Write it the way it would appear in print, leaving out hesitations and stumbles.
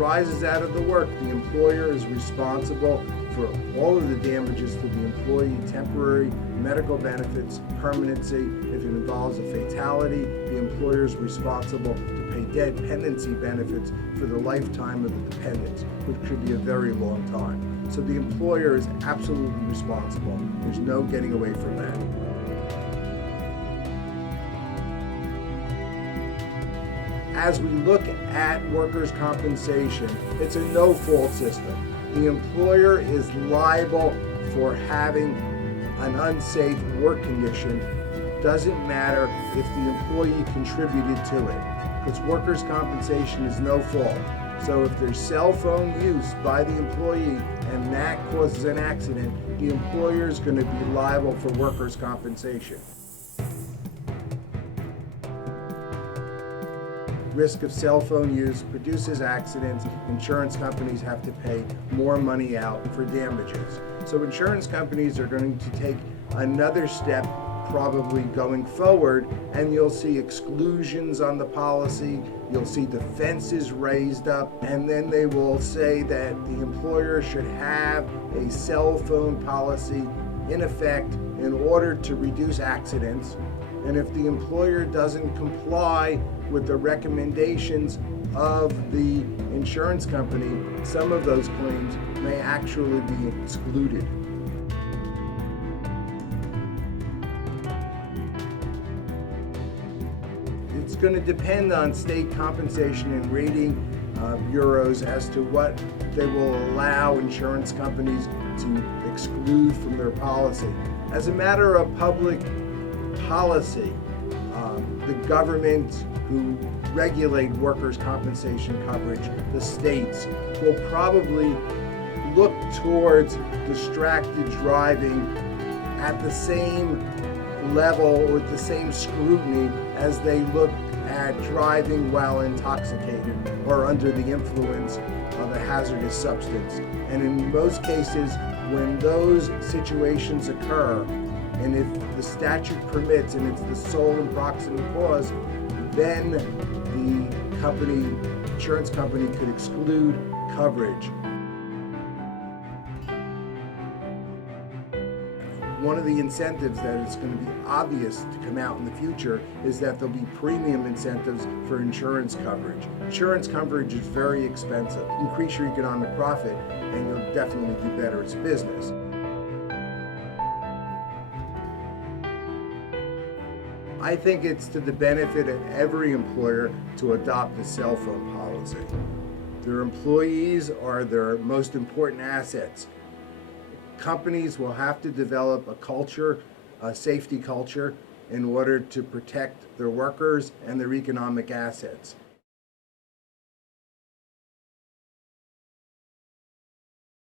arises out of the work, the employer is responsible for all of the damages to the employee, temporary medical benefits, permanency. If it involves a fatality, the employer is responsible to pay dependency benefits for the lifetime of the dependents, which could be a very long time. So the employer is absolutely responsible. There's no getting away from that. As we look at workers' compensation, it's a no-fault system. The employer is liable for having an unsafe work condition. Doesn't matter if the employee contributed to it, because workers' compensation is no fault. So if there's cell phone use by the employee and that causes an accident, the employer is going to be liable for workers' compensation. Risk of cell phone use produces accidents. Insurance companies have to pay more money out for damages. So insurance companies are going to take another step probably going forward, and you'll see exclusions on the policy, you'll see defenses raised up, and then they will say that the employer should have a cell phone policy in effect in order to reduce accidents. And if the employer doesn't comply with the recommendations of the insurance company, some of those claims may actually be excluded. It's going to depend on state compensation and rating bureaus as to what they will allow insurance companies to exclude from their policy. As a matter of public policy, the government who regulate workers' compensation coverage, the states, will probably look towards distracted driving at the same level or the same scrutiny as they look at driving while intoxicated or under the influence of a hazardous substance. And in most cases, when those situations occur, and if the statute permits and it's the sole and proximate cause, then the insurance company could exclude coverage. One of the incentives that is going to be obvious to come out in the future is that there'll be premium incentives for insurance coverage. Insurance coverage is very expensive. Increase your economic profit and you'll definitely do better as a business. I think it's to the benefit of every employer to adopt a cell phone policy. Their employees are their most important assets. Companies will have to develop a culture, a safety culture, in order to protect their workers and their economic assets.